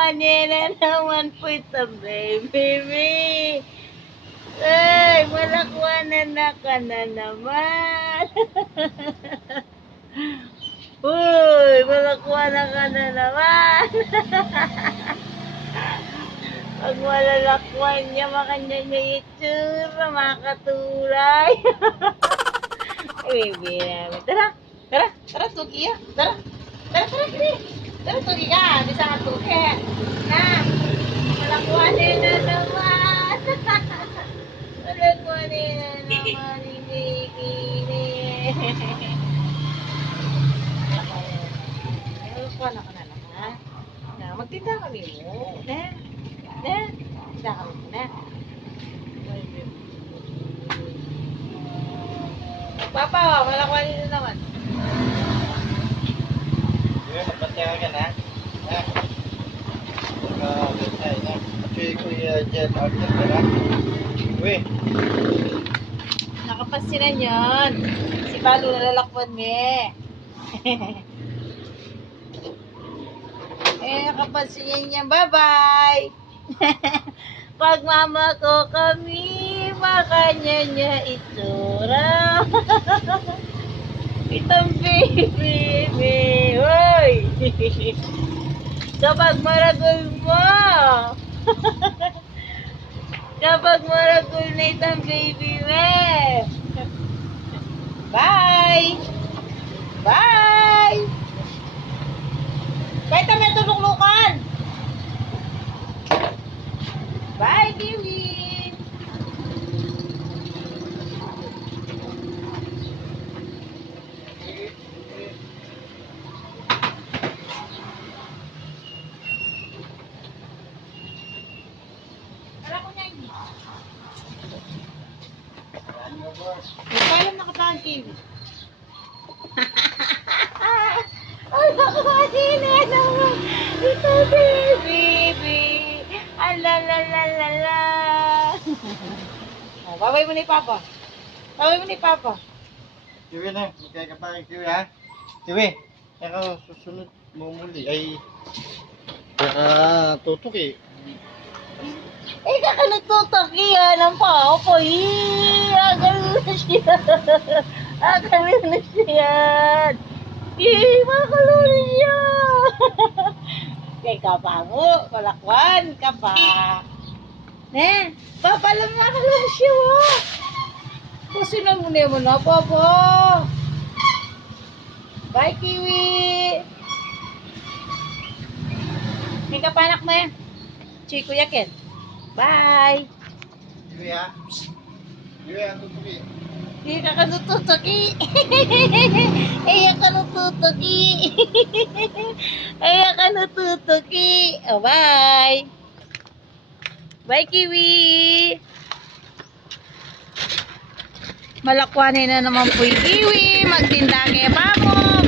Malakwanin na naman po ito, baby. Ay, malakwanan na ka na naman. Uy, malakwanan ka na naman. Pag malalakwan niya, makanya niya itsura, makatulay. Ay, baby namin. Tara, tugi ya. Tara, sige. Tara, tugi ka. Bisa ka tugi. Na, malakwanin na naman. Malakwanin na naman ni baby. Malakwanan ka na naman. Na, magtinda kami mo. Na, tinda kami mo na. Papa, malakwanin na naman. Sige, magpantay ka na. Magpantay na. Actually, Kuya Jet, order ka na. Uy. Nakapasinan yun. Si Balo nalalakwan me. Nakapasinan niya. Bye-bye. Pag mama ko kami, makanya niya itsura. Itong baby. Hoy! Kapag maragol mo. Kapag maragol na itong baby me. Bye! Bye! Bye, tami ang tuluklukan! Bye, Kiwi! Kailan nakataan, Kiwi? Ay, nakuha naman. Ito, baby. Alalalala. Oh, babay mo ni Papa. Babay mo ni Papa. Kiwi na. Magkaya ka pa kay Kiwi, ha? Kiwi. Ako susunod mo muli ay tutok eh. Kakanagtutok yan ang papa. Agalo na siya. Agalo na siya. Makakalo na siya. Kay ka mo. Malakwan ka pa. Ne, papa lang makakalo na siya. Kasi na muna mo na, papa. Bye, Kiwi. May kapanak mo yan. Chico yakin. Bye. Kiwi, ha? Kiwi, ang tutok eh. Hindi ka kanututuki. Iya ka nututuki. Iya ka nututuki. Oh, bye. Bye, Kiwi. Malakwanin na naman po yung Kiwi. Magtinda kay Pamo.